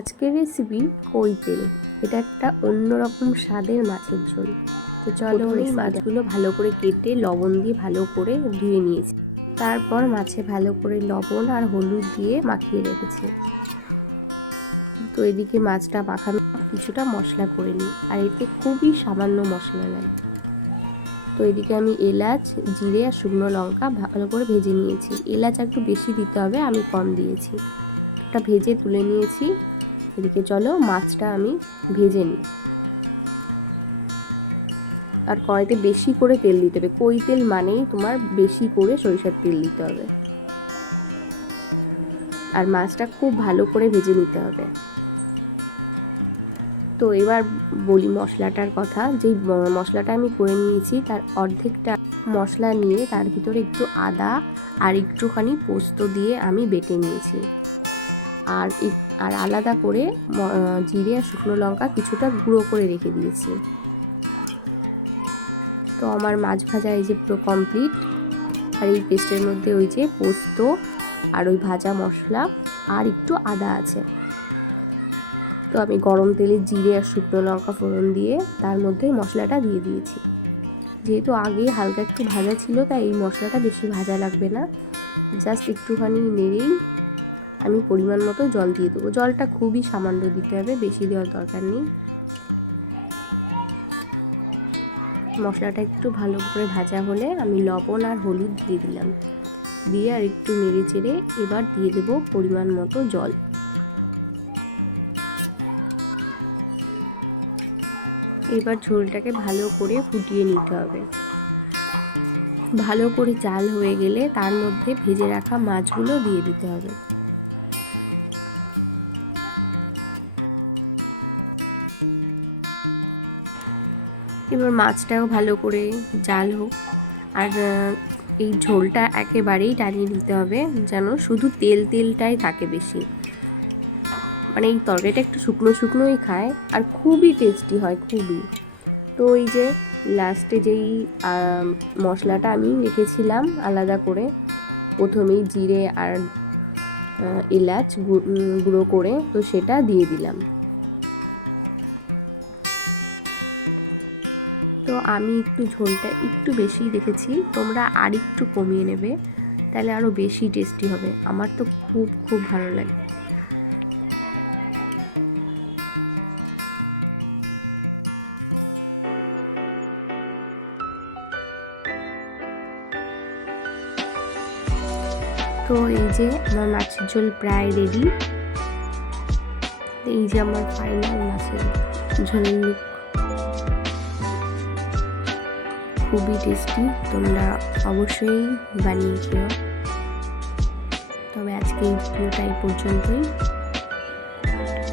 আজকের রেসিপি কই তেল। এটা একটা অন্যরকম স্বাদের মাছের ঝোল। তো চলো, এই মাছগুলো ভালো করে কেটে লবণ দিয়ে ভালো করে ধুয়ে নিয়েছি। তারপর মাছে ভালো করে লবণ আর হলুদ দিয়ে মাখিয়ে রেখেছি। তো এদিকে মাছটা মাখানো কিছুটা মশলা করে নিই, আর এতে খুবই সামান্য মশলা লাগে। তো এদিকে আমি এলাচ, জিরে আর শুকনো লঙ্কা ভালো করে ভেজে নিয়েছি। এলাচ একটু বেশি দিতে হবে, আমি কম দিয়েছি। ওটা ভেজে তুলে নিয়েছি। এদিকে চলো মাছটা আমি ভেজে নিই। আর কড়াইতে বেশি করে তেল দিতে হবে। কই তেল মানেই তোমার বেশি করে সরিষার তেল দিতে হবে, আর মাছটা খুব ভালো করে ভেজে নিতে হবে। তো এবার বলি মশলাটার কথা। যেই মশলাটা আমি করে নিয়েছি তার অর্ধেকটা মশলা নিয়ে তার ভিতরে একটু আদা আর একটুখানি পোস্ত দিয়ে আমি বেটে নিয়েছি। আর আলাদা করে জিরে আর শুকনো লঙ্কা কিছুটা গুঁড়ো করে রেখে দিয়েছি। তো আমার মাছ ভাজা এই যে পুরো কমপ্লিট। আর এই পেস্টের মধ্যে ওই যে পোস্ত আর ওই ভাজা মশলা আর একটু আদা আছে। তো আমি গরম তেলে জিরে আর শুকনো লঙ্কা ফোড়ন দিয়ে তার মধ্যে মশলাটা দিয়ে দিয়েছি। যেহেতু আগে হালকা একটু ভাজা ছিল, তাই এই মশলাটা বেশি ভাজা লাগবে না। জাস্ট একটুখানি নেড়েই আমি পরিমাণ মতো জল দিয়ে দেবো। জলটা খুবই সামান্য দিতে হবে, বেশি দেওয়ার দরকার নেই। মশলাটা একটু ভালো করে ভাজা হলে আমি লবণ আর হলুদ দিয়ে দিলাম। দিয়ে আর একটু নেড়ে চেড়ে এবার দিয়ে দেবো পরিমাণ মতো জল। এবার ঝোলটাকে ভালো করে ফুটিয়ে নিতে হবে। ভালো করে জাল হয়ে গেলে তার মধ্যে ভেজে রাখা মাছগুলো দিয়ে দিতে হবে। এবার মাছটাও ভালো করে জাল হোক। আর এই ঝোলটা একেবারেই টানিয়ে নিতে হবে, যেন শুধু তেলটাই থাকে বেশি। মানে এই তরকারিটা একটু শুকনো শুকনোই খায় আর খুবই টেস্টি হয়, খুবই। তো এই যে লাস্টে যেই মশলাটা আমি রেখেছিলাম আলাদা করে, প্রথমেই জিরে আর এলাচ গুঁড়ো করে, তো সেটা দিয়ে দিলাম। তো আমি একটু ঝোলটা একটু বেশি রেখেছি, তোমরা আর একটু কমিয়ে নেবে, তাহলে আরও বেশি টেস্টি হবে। আমার তো খুব খুব ভালো লাগে। তো এই যে আমার মাছের ঝোল প্রায় রেডি। এই যে আমার ফাইনাল মাছের ঝোলের লুক। খুবই টেস্টি, তোমরা অবশ্যই বানিয়ে খেও। তবে আজকে এই ভিডিওটা এই পর্যন্তই।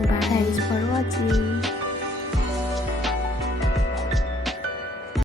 Bye, thanks for watching.